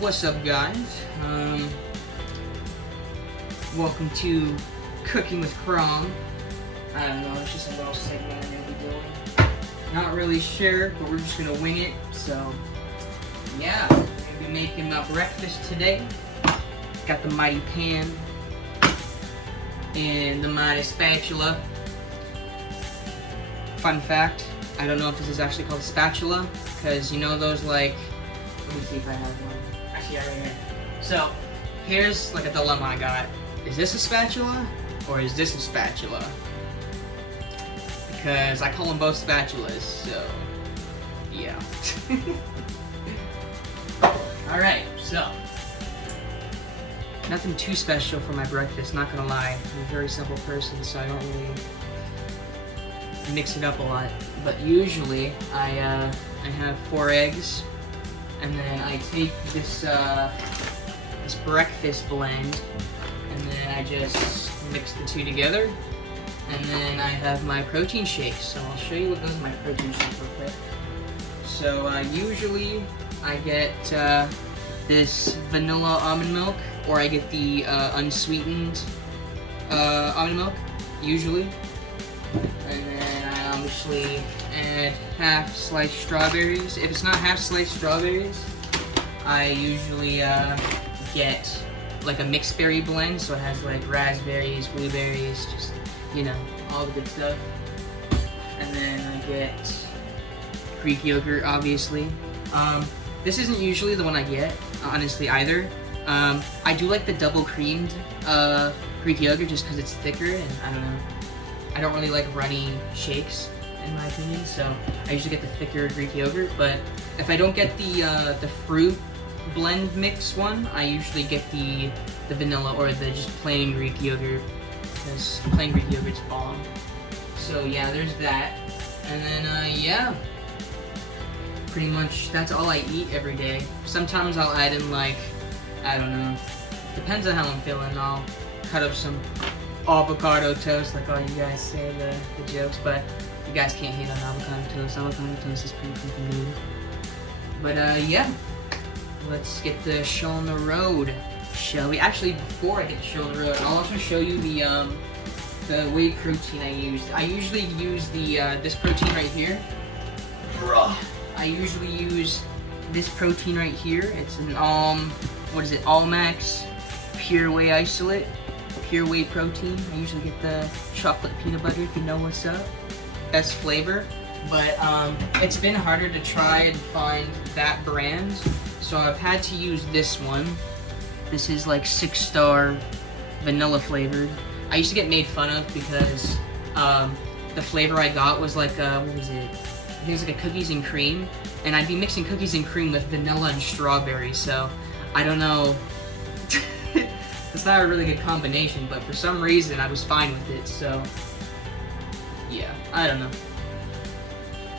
What's up, guys? Welcome to Cooking with Crom. I don't know, it's just a little segment I'm gonna be doing. Not really sure, but we're just gonna wing it. So, yeah, we're gonna be making breakfast today. Got the mighty pan and the mighty spatula. Fun fact, I don't know if this is actually called a spatula, because you know those like, let me see if I have one. Actually, yeah, right here. So, here's like a dilemma I got. Is this a spatula, or is this a spatula? Because I call them both spatulas, so, yeah. Alright, so, nothing too special for my breakfast, not gonna lie. I'm a very simple person, so I don't really mix it up a lot. But usually, I have 4 eggs, and then I take this this breakfast blend, and then I just mix the two together, and then I have my protein shakes. So I'll show you what goes in my protein shake real quick. So usually I get this vanilla almond milk, or I get the unsweetened almond milk, usually. And then I obviously add half sliced strawberries. If it's not half sliced strawberries, I usually get like a mixed berry blend, so it has like raspberries, blueberries, just, you know, all the good stuff. And then I get Greek yogurt, obviously. This isn't usually the one I get, honestly, either. I do like the double creamed Greek yogurt just because it's thicker, and I don't know. I don't really like runny shakes, in my opinion, so I usually get the thicker Greek yogurt. But if I don't get the fruit blend mix one, I usually get the vanilla or the just plain Greek yogurt, because plain Greek yogurt's bomb. So yeah, there's that. And then yeah, pretty much that's all I eat every day. Sometimes I'll add in, like, I don't know, depends on how I'm feeling. I'll cut up some avocado toast, like all you guys say the jokes, but you guys can't hate on avocado toast. Avocado toast is pretty freaking good. But yeah, let's get the show on the road, shall we? Actually, before I get the show on the road, I'll also show you the whey protein I use. I usually use the this protein right here. I usually use this protein right here. It's an what is it? Allmax Pure Whey Isolate. Pure whey protein. I usually get the chocolate peanut butter, if you know what's up. Best flavor. But it's been harder to try and find that brand, so I've had to use this one. This is like 6-star vanilla flavored. I used to get made fun of because the flavor I got was like what was it? I think it was like a cookies and cream, and I'd be mixing cookies and cream with vanilla and strawberry, so I don't know. It's not a really good combination, but for some reason I was fine with it, so yeah, I don't know.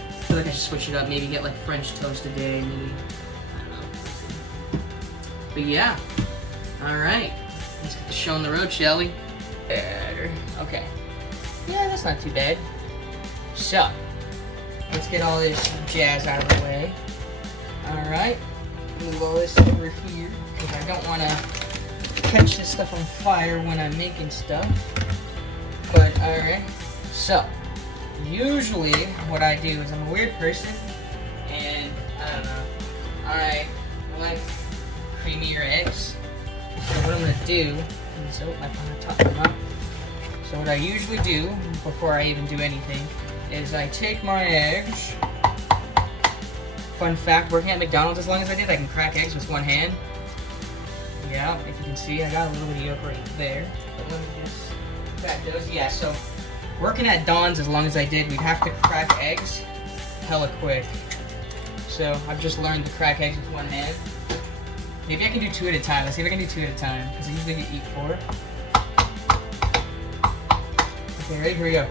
I feel like I should switch it up, maybe get like French toast a day, maybe, I don't know. But yeah, alright, let's get the show on the road, shall we? Okay, yeah, that's not too bad. So, let's get all this jazz out of the way. Alright, move all this over here, because I don't want to catch this stuff on fire when I'm making stuff. But alright, so usually what I do is, I'm a weird person, and I don't know, I like creamier eggs. So what I'm gonna do is, oh, I found the top of them up. So what I usually do before I even do anything is I take my eggs. Fun fact, working at McDonald's as long as I did, I can crack eggs with one hand. Yeah, if you can see, I got a little bit of yolk right there. But let me just crack those. Yeah, so working at Don's as long as I did, we'd have to crack eggs hella quick. So I've just learned to crack eggs with one hand. Maybe I can do 2 at a time. Let's see if I can do 2 at a time, because I usually eat 4. Okay, ready? Here we go.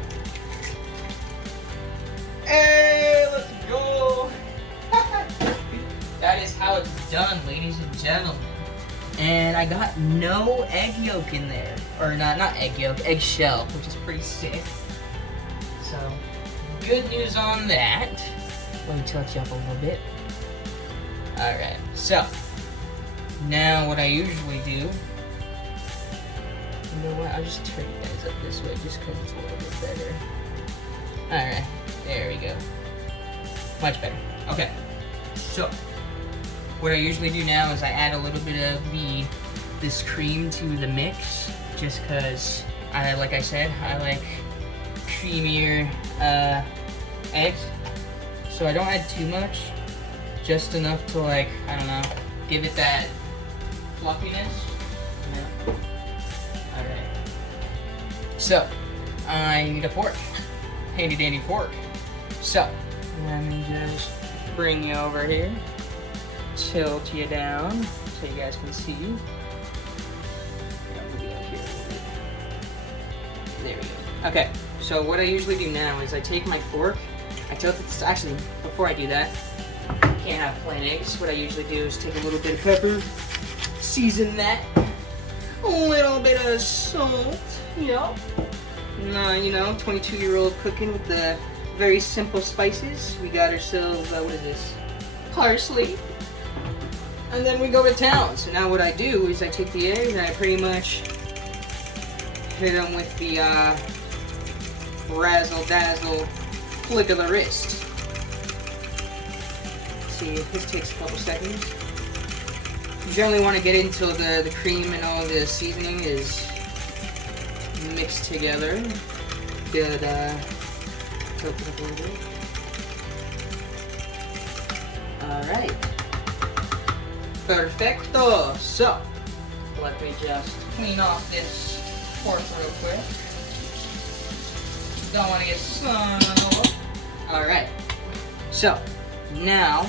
Hey, let's go! That is how it's done, ladies and gentlemen. And I got no egg yolk in there. Or not egg yolk, egg shell, which is pretty sick. So, good news on that. Let me touch up a little bit. Alright, so Now what I usually do, you know what, I'll just turn you guys up this way just because it's a little bit better. Alright, there we go. Much better. Okay, so what I usually do now is I add a little bit of this cream to the mix, just because like I said, I like creamier eggs. So I don't add too much, just enough to, like, I don't know, give it that fluffiness. Yeah. Alright. So, I need a fork. Handy dandy fork. So, let me just bring you over here. Tilt you down so you guys can see. There we go. Okay, so what I usually do now is I take my fork, I tilt it, actually, before I do that, can't have plain eggs. What I usually do is take a little bit of pepper, season that, a little bit of salt, you know, 22-year-old cooking with the very simple spices. We got ourselves, what is this? Parsley. And then we go to town. So now what I do is I take the eggs and I pretty much hit them with the razzle-dazzle flick of the wrist. See, this takes a couple seconds. You generally want to get it until the cream and all the seasoning is mixed together. Good, tilt it up a little bit. Alright. Perfecto. So, let me just clean off this fork real quick. Don't want to get sun on the wall. Alright. So, now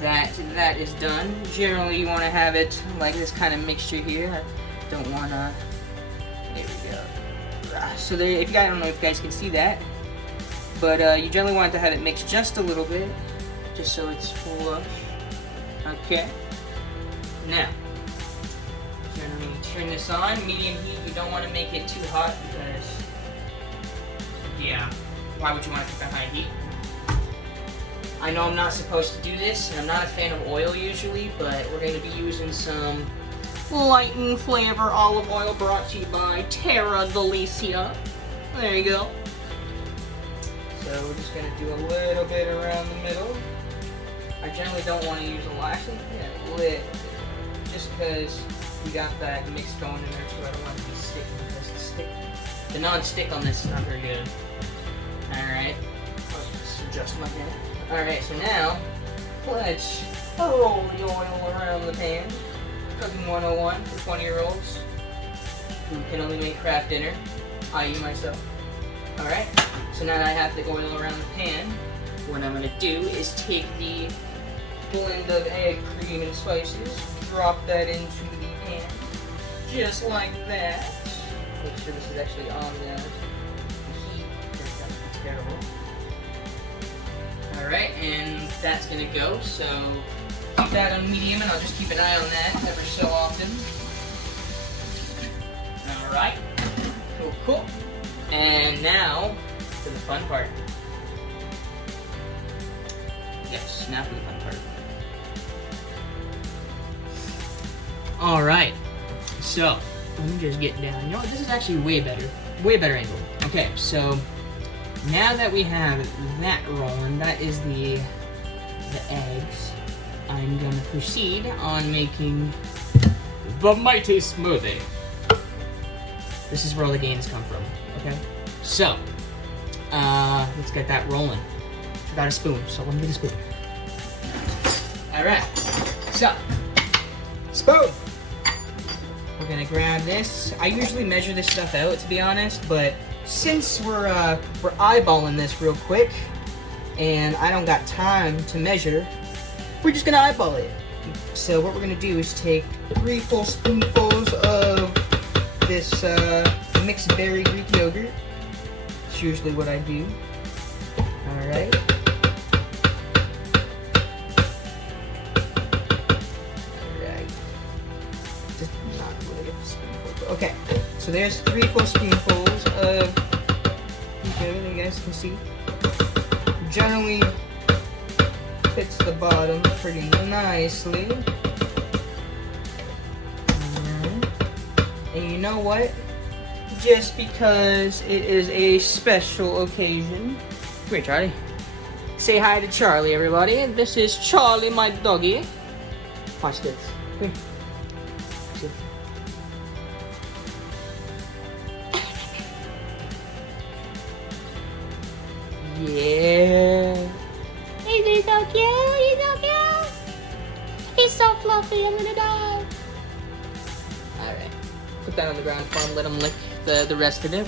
that is done, generally you want to have it like this kind of mixture here. I don't want to... There we go. So there, if you guys, I don't know if you guys can see that, but you generally want to have it mixed just a little bit, just so it's flush. Okay. Now, generally turn this on, medium heat. You don't want to make it too hot because, yeah, why would you want to cook on high heat? I know I'm not supposed to do this, and I'm not a fan of oil usually, but we're going to be using some light and flavor olive oil brought to you by Terra Delicia. There you go. So we're just going to do a little bit around the middle. I generally don't want to use a lot, actually, yeah, a little bit, just because we got that mix going in there, so I don't want it to be sticky, because the non-stick on this is not very good. Alright, let's just adjust my hand. Alright, so now, let's roll the oil around the pan. Cooking 101 for 20-year-olds who can only make craft dinner, i.e. myself. Alright, so now that I have the oil around the pan, what I'm going to do is take the blend of egg, cream, and spices, drop that into the pan, just like that. Make sure this is actually on the heat, because that's terrible. Alright, and that's going to go, so keep that on medium, and I'll just keep an eye on that ever so often. Alright, cool. And now, for the fun part. Yes, now for the fun part. Alright, so, let me just get down. You know what, this is actually way better angle. Okay, so, now that we have that rolling, that is the eggs, I'm gonna proceed on making the mighty smoothie. This is where all the gains come from, okay? So, let's get that rolling. Forgot a spoon, so let me get a spoon. Alright, so, spoon! We're gonna grab this. I usually measure this stuff out, to be honest, but since we're eyeballing this real quick, and I don't got time to measure, we're just gonna eyeball it. So what we're gonna do is take 3 full spoonfuls of this mixed berry Greek yogurt. It's usually what I do. Alright. Alright. Just not really a spoonful. Okay, so there's 3 full spoonfuls of Greek yogurt, you guys can see. Generally fits the bottom pretty nicely. know what? Just because it is a special occasion. Come here, Charlie. Say hi to Charlie, everybody. This is Charlie, my doggy. Watch this. Come here. See? Yeah. He's so cute. He's so cute. He's so fluffy. I'm gonna die. Alright. Put that on the ground for him. Let him lick the rest of it.